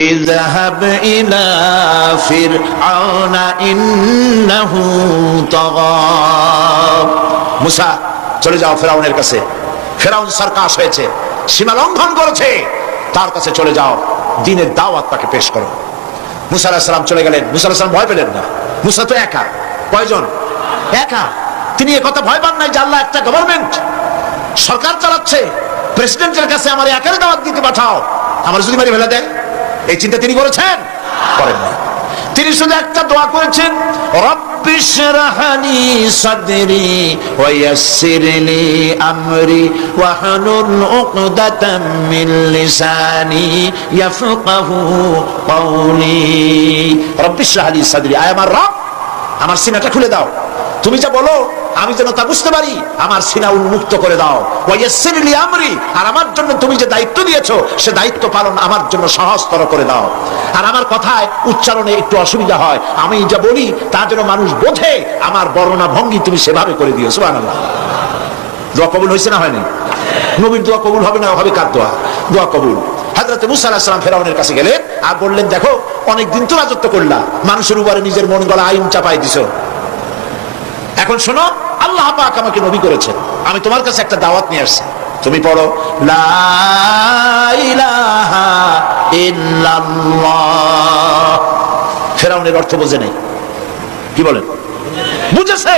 اذهب إلى فرعون إنه طغى মুসা চলে যাও ফেরাউনের কাছে। ফেরাউন সরকাশ হয়েছে, সীমা লঙ্ঘন করেছে, তার কাছে চলে যাও, দ্বীনের দাওয়াত তাকে পেশ করো। মুসা আলাইহিস সালাম চলে গেলেন। মুসা আলাইহিস সালাম ভয় পেলেন না। মুসা তো একা, কয়জন? একা। তিনি এ কথা ভয় পান নাই যে আল্লাহ একটা গভর্নমেন্ট সরকার চালাচ্ছে, প্রেসিডেন্টের কাছে আমার একার দাওয়াত দিতে পাঠাও, আমার যদি মারি ফেলে দেয়, এই চিন্তা তিনি করেছেন? করেন না। তিনি শুধু একটা দোয়া করেছেন, রব্বি শরহ লি সাদরি ওয়া ইয়াসসির লি আমরি ওয়াহলুল উকদাতাম মিন লিসানি ইয়াফকাহু কওলি। রব্বি শরহ লি সাদরি, আয় আমার রব, আমার সিনাটা খুলে দাও, তুমি যা বলো আমি যেন তা বুঝতে পারি, আমার সিনা উন্মুক্ত করে দাও। ওয়া ইয়াসসির লি আমরি, আর আমার জন্য তুমি যে দায়িত্ব দিয়েছো সে দায়িত্ব পালন আমার জন্য সহজতর করে দাও। আর আমার কথায় উচ্চারণে একটু অসুবিধা হয়, আমি যা বলি তা যেন মানুষ বোঝে, আমার বর্ণনা ভঙ্গি তুমি সেভাবে করে দিও। সুবহানাল্লাহ। দোয়া কবুল হয়েছে না হয়নি? নবীর দোয়া কবুল হবে না হবে কার দোয়া? দোয়া কবুল। হযরত মুসা আলাইহিস সালাম ফেরাউনের কাছে গেলেন আর বললেন, দেখো অনেকদিন তো রাজত্ব করলা, মানুষের উপরে নিজের মন গড়া আইন চাপাই দিছো, এখন শোনো, আল্লাহ পাক আমাকে নবী করেছেন, আমি তোমার কাছে একটা দাওয়াত নিয়ে আসছি, তুমি পড়ো লা ইলাহা ইল্লাল্লাহ। ফেরাউনের অর্থ বোঝে নাই, কি বলেন? বুঝেছে।